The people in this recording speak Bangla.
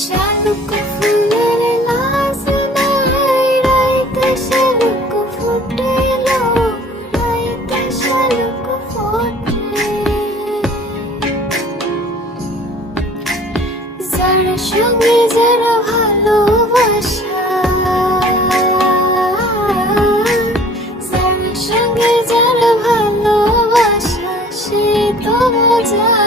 শালুক ফুলের লাজনায় রাইতে শালুক ফুটেলো, রাইতে শালুক ফোটে। যার সঙ্গে যার ভালোবাসা, যার সঙ্গে যার ভালোবাসা, সে তো বোঝা